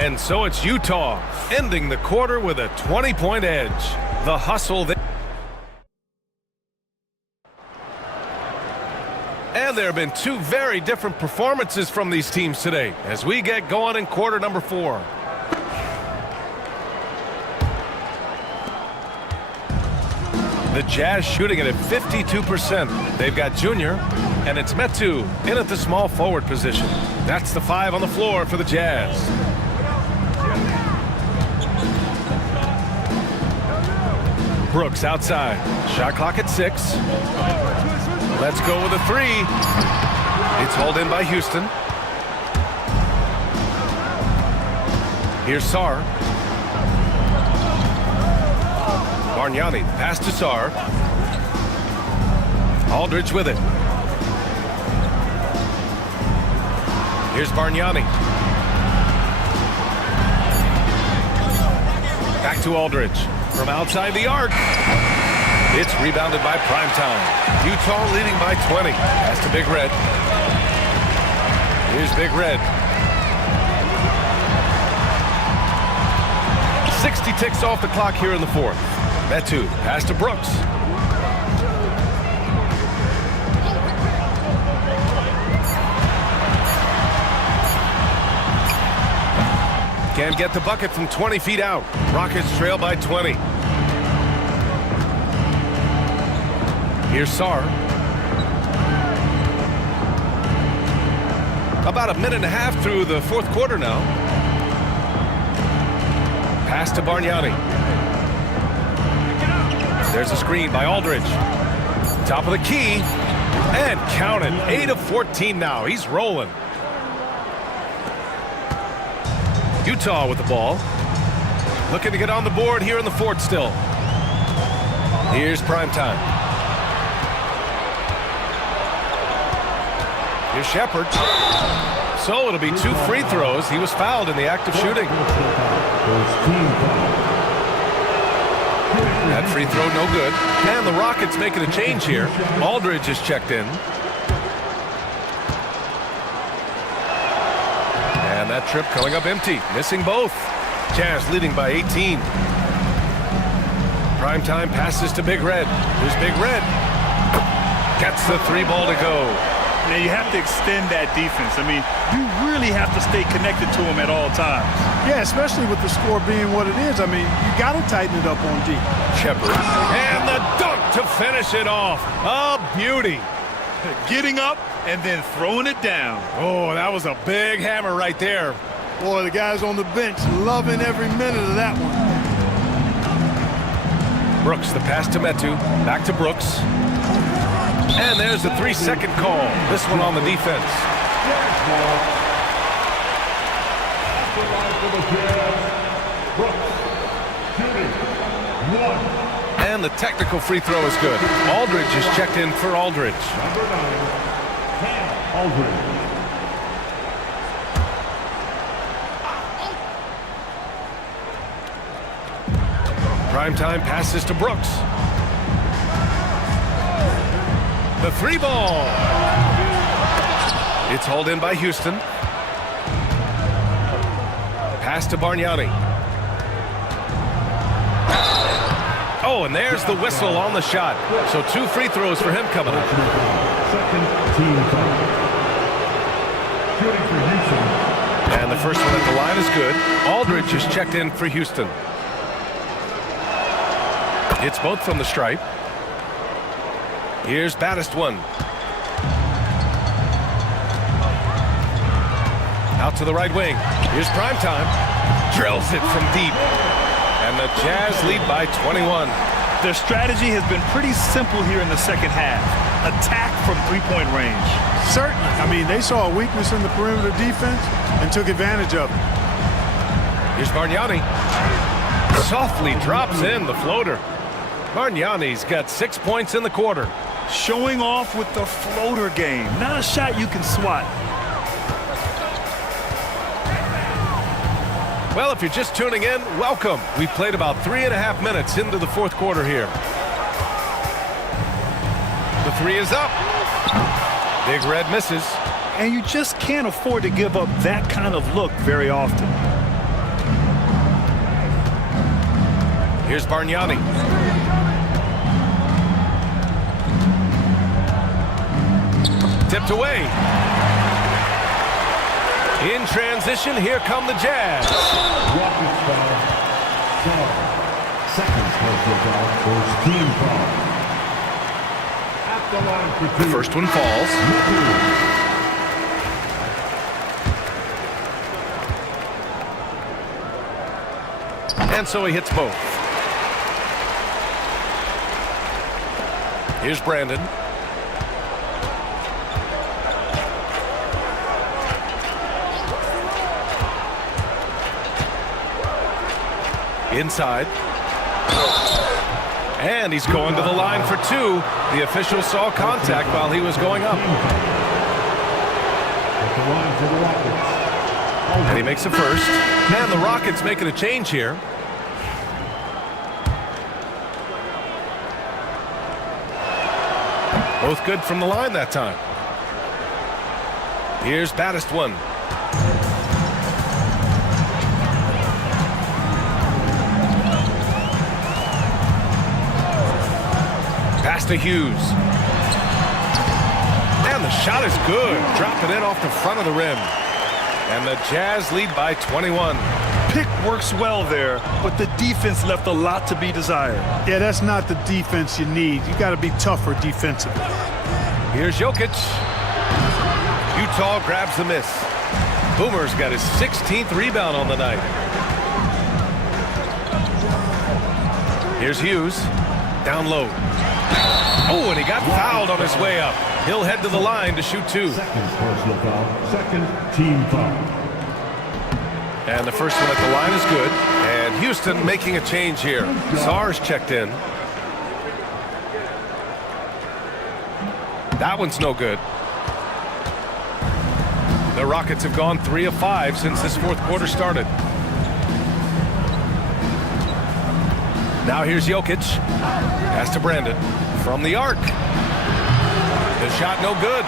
And so it's Utah ending the quarter with a 20-point edge. The hustle. And there have been 2 very different performances from these teams today as we get going in quarter number 4. The Jazz shooting it at 52%. They've got Junior, and it's Metu in at the small forward position. That's the 5 on the floor for the Jazz. Brooks outside. Shot clock at 6. Let's go with a 3. It's hauled in by Houston. Here's Sarr. Bargnani, pass to Sarr. Aldridge with it. Here's Bargnani. Back to Aldridge. From outside the arc. It's rebounded by Primetime. Utah leading by 20. Pass to Big Red. Here's Big Red. 60 ticks off the clock here in the fourth. Metu, pass to Brooks. Can't get the bucket from 20 feet out. Rockets trail by 20. Here's Sarr. About a minute and a half through the fourth quarter now. Pass to Bargnani. There's a screen by Aldridge. Top of the key. And count it. 8 of 14 now. He's rolling. Utah with the ball. Looking to get on the board here in the fourth still. Here's Primetime. Here's Here's Shepard. So it'll be 2 free throws. He was fouled in the act of shooting. That free throw no good. And the Rockets making a change here. Aldridge is checked in. And that trip coming up empty. Missing both. Jazz leading by 18. Primetime passes to Big Red. Here's Big Red. Gets the 3 ball to go. Now you have to extend that defense. I mean, you really have to stay connected to him at all times. Yeah, especially with the score being what it is. I mean, you got to tighten it up on D. Shepard. And the dunk to finish it off. A beauty. Getting up and then throwing it down. Oh, that was a big hammer right there. Boy, the guys on the bench loving every minute of that one. Brooks, the pass to Metu. Back to Brooks. And there's the 3-second call. This one on the defense. And the technical free throw is good. Aldridge is checked in for Aldridge. Aldridge. Primetime passes to Brooks. The 3 ball. It's hauled in by Houston. Pass to Bargnani. Oh, and there's the whistle on the shot. So 2 free throws for him coming up. Second team foul. Shooting for Houston. And the first one at the line is good. Aldridge is checked in for Houston. It's both from the stripe. Here's Baddest one. Out to the right wing. Here's Primetime. Drills it from deep. And the Jazz lead by 21. Their strategy has been pretty simple here in the second half. Attack from 3-point range. Certainly. I mean, they saw a weakness in the perimeter defense and took advantage of it. Here's Bargnani. Softly drops in the floater. Bargnani's got 6 points in the quarter. Showing off with the floater game. Not a shot you can swat. Well, if you're just tuning in, welcome. We've played about 3.5 minutes into the fourth quarter here. The 3 is up. Big Red misses. And you just can't afford to give up that kind of look very often. Here's Bargnani. Tipped away. In transition, here come the Jazz. Rockets foul. Second personal foul. First team foul. At the line for 2. The first one falls. And so he hits both. Here's Brandon. Inside. And he's going to the line for 2. The official saw contact while he was going up. At the line for the Rockets. And he makes a first. And the Rockets making a change here. Both good from the line that time. Here's Baddest one. Pass to Hughes. And the shot is good. Dropped it in off the front of the rim. And the Jazz lead by 21. Pick works well there, but the defense left a lot to be desired. Yeah, that's not the defense you need. You got to be tougher defensively. Here's Jokic. Utah grabs the miss. Boomer's got his 16th rebound on the night. Here's Hughes. Down low. Oh, and he got fouled on his way up. He'll head to the line to shoot 2. Second personal foul. Second team foul. And the first one at the line is good. And Houston making a change here. Sarr's checked in. That one's no good. The Rockets have gone 3 of 5 since this fourth quarter started. Now here's Jokic. Pass to Brandon from the arc. The shot no good.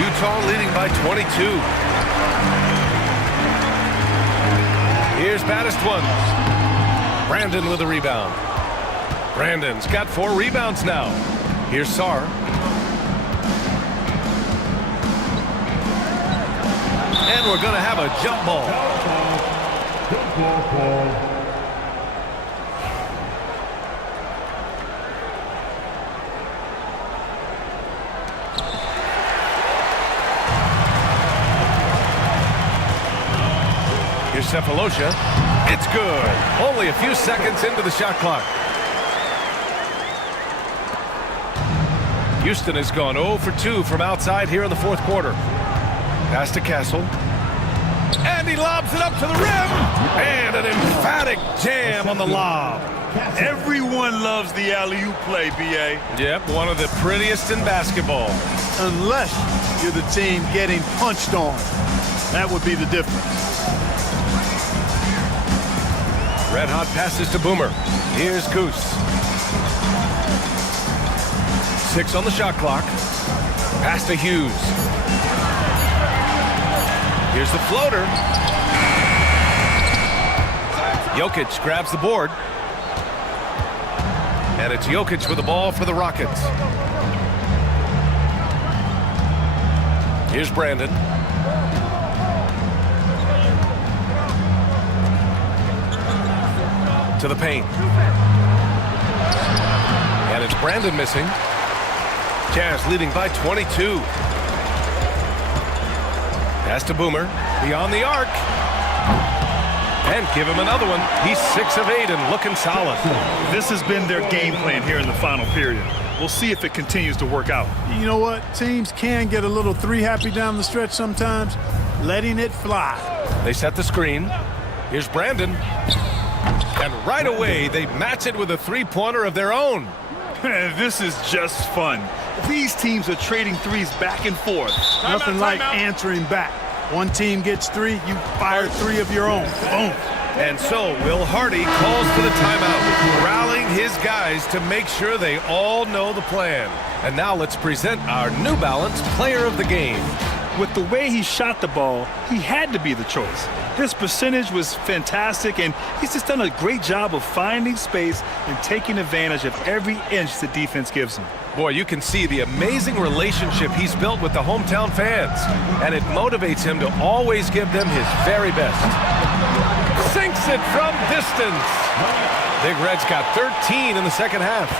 Utah leading by 22. Here's Baddest one. Brandon with a rebound. Brandon's got 4 rebounds now. Here's Sarr. And we're going to have a jump ball. Jump ball call. Here's Cephalosha. It's good. Only a few seconds into the shot clock. Houston has gone 0 for 2 from outside here in the fourth quarter. Pass to Castle. And he lobs it up to the rim. And an emphatic jam on the lob. Everyone loves the alley-oop play, B.A. Yep, one of the prettiest in basketball. Unless you're the team getting punched on. That would be the difference. Red hot passes to Boomer. Here's Goose. 6 on the shot clock. Pass to Hughes. Here's the floater. Jokic grabs the board. And it's Jokic with the ball for the Rockets. Here's Brandon. To the paint. And it's Brandon missing. Jazz leading by 22. Pass to Boomer. Beyond the arc. And give him another one. He's 6 of 8 and looking solid. This has been their game plan here in the final period. We'll see if it continues to work out. You know what? Teams can get a little 3-happy down the stretch sometimes. Letting it fly. They set the screen. Here's Brandon. And right away, they match it with a three-pointer of their own. This is just fun. These teams are trading threes back and forth. Nothing like answering back. One team gets 3, you fire 3 of your own. Boom. And so Will Hardy calls for the timeout, rallying his guys to make sure they all know the plan. And now let's present our New Balance Player of the Game. With the way he shot the ball, he had to be the choice. His percentage was fantastic, and he's just done a great job of finding space and taking advantage of every inch the defense gives him. Boy, you can see the amazing relationship he's built with the hometown fans, and it motivates him to always give them his very best. Sinks it from distance. Big Red's got 13 in the second half.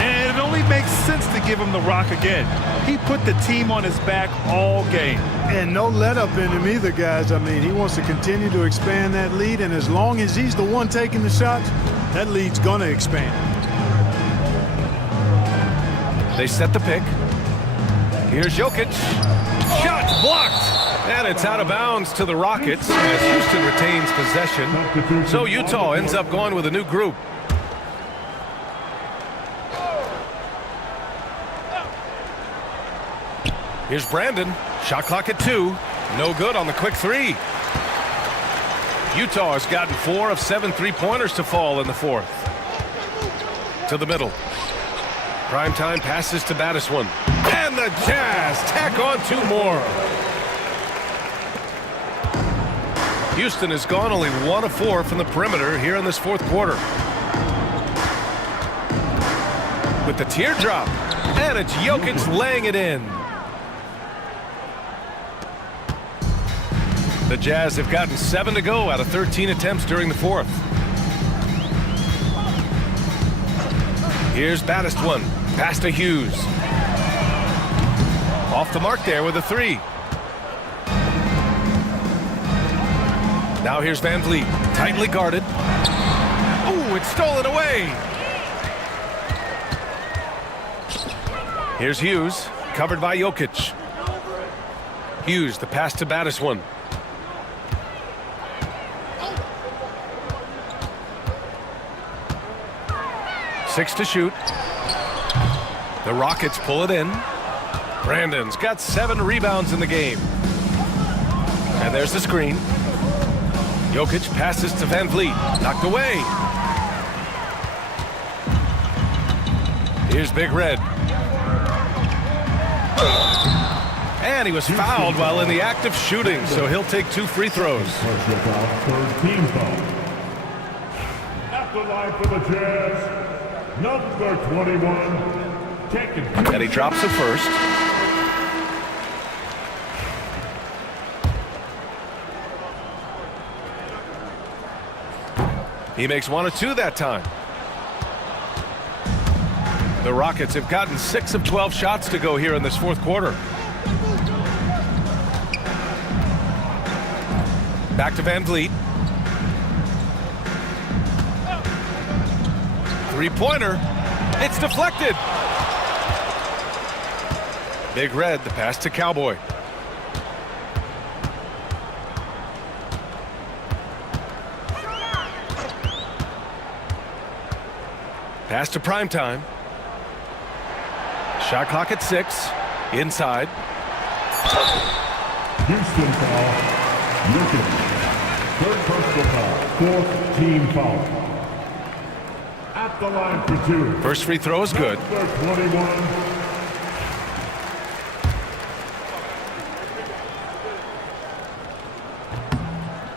And it only makes sense to give him the rock again. He put the team on his back all game. And no let-up in him either, guys. I mean, he wants to continue to expand that lead, and as long as he's the one taking the shots, that lead's going to expand. They set the pick. Here's Jokic. Shot blocked. And it's out of bounds to the Rockets as Houston retains possession. So Utah ends up going with a new group. Here's Brandon. Shot clock at 2. No good on the quick 3. Utah has gotten 4 of 7 3-pointers to fall in the fourth. To the middle. Primetime passes to Baddest one. And the Jazz tack on 2 more. Houston has gone only 1 of 4 from the perimeter here in this fourth quarter. With the teardrop. And it's Jokic laying it in. The Jazz have gotten 7 to go out of 13 attempts during the fourth. Here's Baddest one. Pass to Hughes. Off the mark there with a 3. Now here's Van Vliet. Tightly guarded. Ooh, it's stolen away. Here's Hughes. Covered by Jokic. Hughes, the pass to Baddest one. Six to shoot. The Rockets pull it in. Brandon's got 7 rebounds in the game. And there's the screen. Jokic passes to Van Vliet. Knocked away. Here's Big Red. And he was fouled while in the act of shooting, so he'll take 2 free throws. Personal foul, third team foul. At the line for the Jazz, number 21, taking 2 And he drops it first. He makes 1 of 2 that time. The Rockets have gotten 6 of 12 shots to go here in this fourth quarter. Back to Van Vliet. Three-pointer. It's deflected. Big Red, the pass to Cowboy. Pass to Primetime. Shot clock at 6. Inside. Houston foul. Jokic. Third personal foul. Fourth team foul. At the line for 2. First free throw is good. Number 21.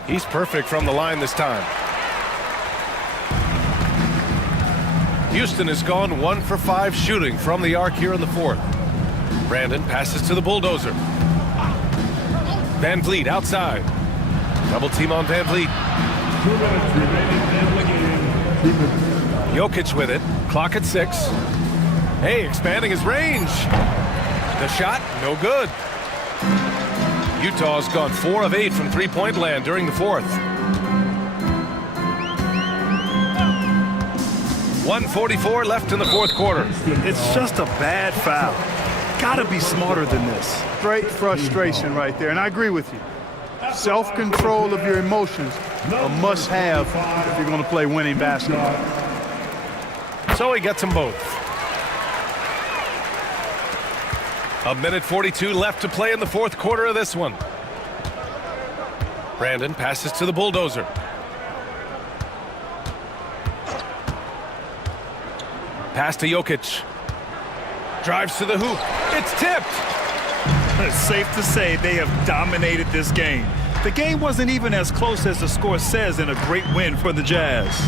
He's perfect from the line this time. Houston has gone 1 for 5 shooting from the arc here in the fourth. Brandon passes to the bulldozer. Van Vliet outside. Double team on Van Vliet. 2 minutes remaining in the game. 2 minutes. Jokic with it. Clock at 6. Hey, expanding his range. The shot, no good. Utah's gone 4 of 8 from three-point land during the fourth. 1:44 left in the fourth quarter. It's just a bad foul. Gotta be smarter than this. Great frustration right there, and I agree with you. Self-control of your emotions a must-have if you're going to play winning basketball. So he gets them both. 1:42 left to play in the fourth quarter of this one. Brandon passes to the bulldozer. Pass to Jokic. Drives to the hoop. It's tipped. It's safe to say they have dominated this game. The game wasn't even as close as the score says in a great win for the Jazz.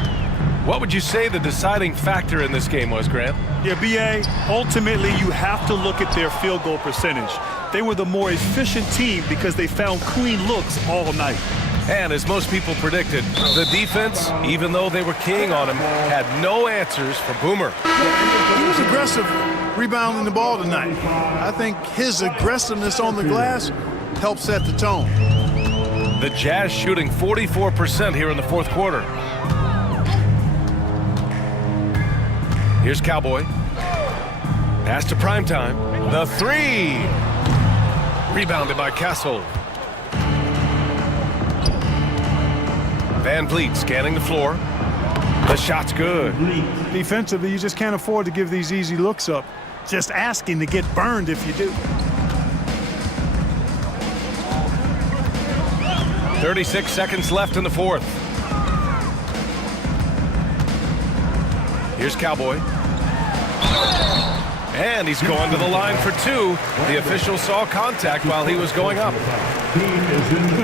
What would you say the deciding factor in this game was, Grant? Yeah, B.A., ultimately you have to look at their field goal percentage. They were the more efficient team because they found clean looks all night. And as most people predicted, the defense, even though they were keying on him, had no answers for Boomer. He was aggressive rebounding the ball tonight. I think his aggressiveness on the glass helped set the tone. The Jazz shooting 44% here in the fourth quarter. Here's Cowboy. Pass to Primetime. The 3. Rebounded by Castle. Van Vliet scanning the floor. The shot's good. Defensively, you just can't afford to give these easy looks up. Just asking to get burned if you do. 36 seconds left in the fourth. Here's Cowboy. And he's going to the line for 2. The official saw contact while he was going up.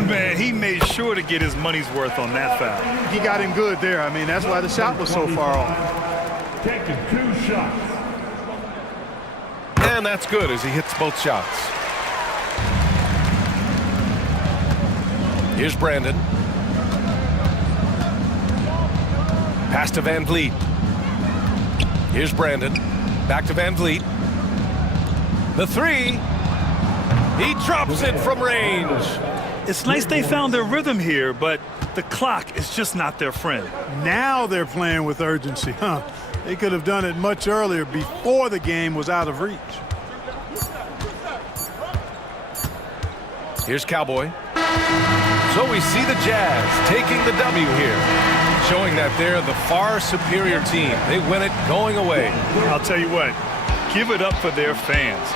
Man, he made sure to get his money's worth on that foul. He got him good there. I mean, that's why the shot was so far off. Taking 2 shots. And that's good as he hits both shots. Here's Brandon. Pass to Van Vliet. Here's Brandon. Back to Van Vliet. The 3. He drops it from range. It's nice they found their rhythm here, but the clock is just not their friend. Now they're playing with urgency, huh? They could have done it much earlier before the game was out of reach. Here's Cowboy. So we see the Jazz taking the W here, showing that they're the far superior team. They win it going away. I'll tell you what, give it up for their fans.